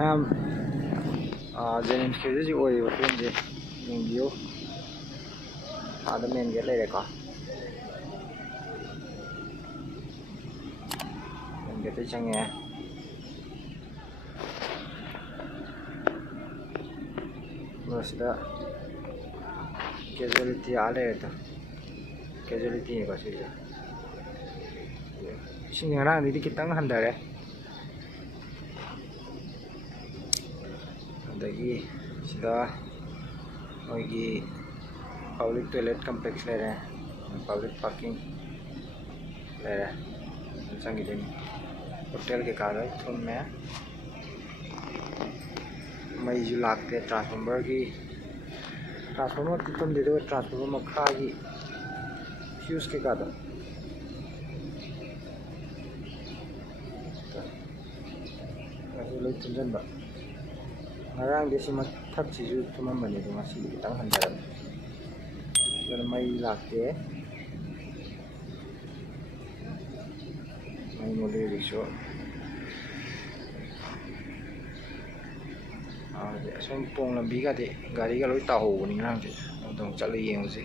मैम जेनिम्स के जी ओई ट्रेन जे यू आद मेन गेट लेरेको मेन गेट चंगे बसदा कैजुअलिटी आ लेरेतो कैजुअलिटी को सिजे इसिंग ngaraang di kitang handare adagi sida moigi public toilet complex lere public parking lere sangi den hotel के कारण थुन में मई जो लागते ट्रांसफार्मर की ट्रांसफार्मर तुम दे दो ट्रांसफार्मर मखा की फ्यूज के कारण लोग तुमजन बा ngarang de si mathak chi ju thumam mani do ngasi tang handaram jar mai lakte mai mole risho de som pong lambi ga de gari ga loi ta ho ni ngarang de dong chal yeng si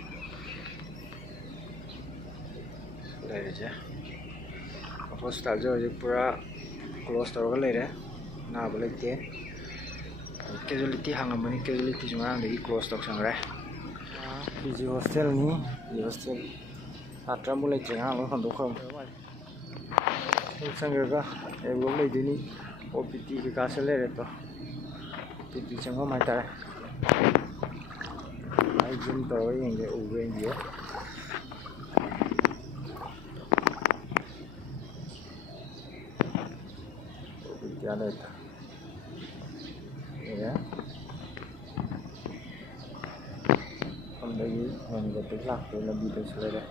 le je hospital jo je pura close tor ga le re na bole te casualty हांगमनी कैजुअलिटी जुंगा दगी क्लोज तक संगरे PG hostel नि हॉस्टल छात्र मुले जेंगा लो खंदो खम संगरगा एगो लेदिनी ओपीटी के कासले रे तो पीटी संगो माइतारे आई जिम तो येंगे उबे ये ओपीटी आले तो ya hôm nay mình có tính lạc rồi là bị được sửa đây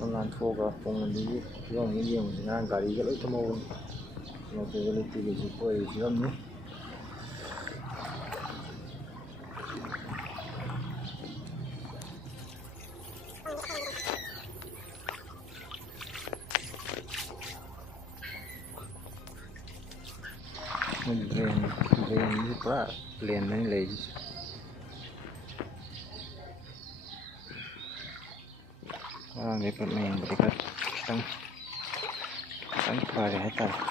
con lan thô cả phong là đi dùng cái nhiều ngang gari cái lối thô môn nó từ cái lịch thì chỉ coi chỉ âm nhé mình về như quá liền nên lấy để phần này để cắt tăng vào để hết tao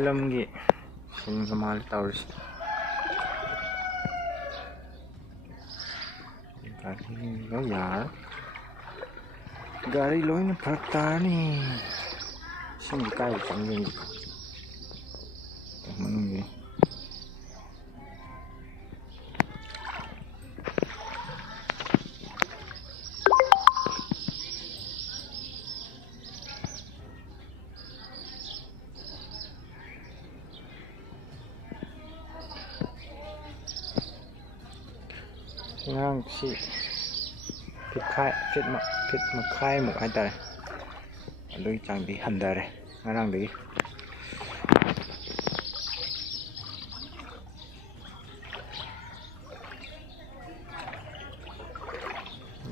film gi sin kamal towers nó giả gari lối nó phát ta nè xin cái cây chẳng gì mình gì ngang si fit mà khai một hai tay đôi chẳng bị hằn đây ngang đi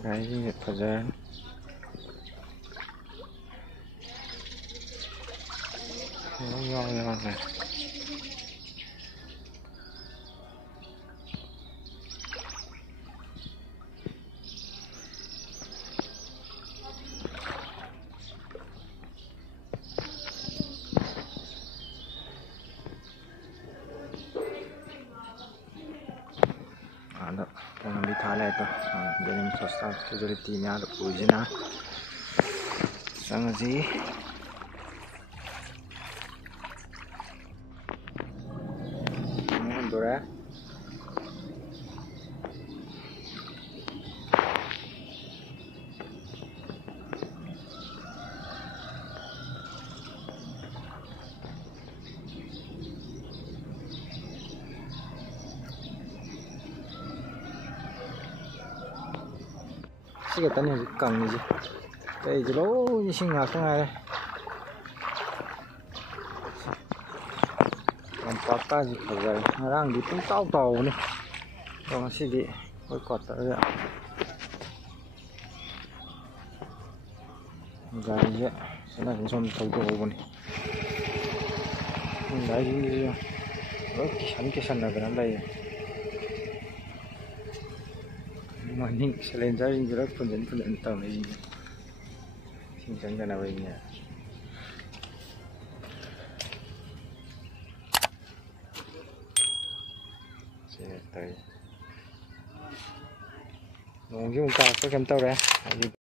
cái gì thật ra nó ngon này ada yang ditala itu jadi sosial security-nya ada ujian sangat sih ꯍꯨꯝꯗꯣꯔꯦ ꯈꯛꯇꯅꯤ ꯍꯧꯖꯤꯛ ꯀꯪꯉꯤꯁꯦ ꯑꯇꯩꯁꯦ ꯂꯣꯏ ꯏꯁꯤꯡ ꯉꯥꯛꯇ ꯉꯥꯏꯔꯦ ꯂꯝꯄꯥꯛꯀꯥꯁꯦ ꯐꯖꯔꯦ ꯉꯔꯥꯡꯗꯤ ꯄꯨꯡꯇꯥꯎ ꯇꯥꯎꯕꯅꯤ ꯑꯗꯣ ꯉꯁꯤꯗꯤ ꯑꯩꯈꯣꯏ ꯀ꯭ꯋꯥꯇꯔꯗ ꯒꯥꯔꯤꯁꯦ ꯁꯤꯅ ꯁꯨꯝ ꯊꯧꯗꯣꯛꯍꯧꯕꯅꯤ ꯒꯥꯔꯤꯁꯤꯡꯁꯤꯁꯨ ꯂꯣꯏ ꯀꯤꯁꯟꯅꯗꯅ ꯂꯩꯌꯦ ꯃꯅꯤꯡ ꯁꯤꯂꯤꯟꯗꯔꯁꯤꯡꯁꯦ ꯂꯣꯏ ꯐꯨꯟꯖꯤꯟ ꯇꯧꯅꯩꯁꯤꯡꯁꯦ ꯏꯁꯤꯡ ꯆꯪꯗꯅꯕꯩꯅꯦ ꯅꯣꯡꯁꯤ ꯑꯃꯨꯛ ꯇꯥꯔꯛꯄ ꯀꯩꯝ ꯇꯧꯔꯦ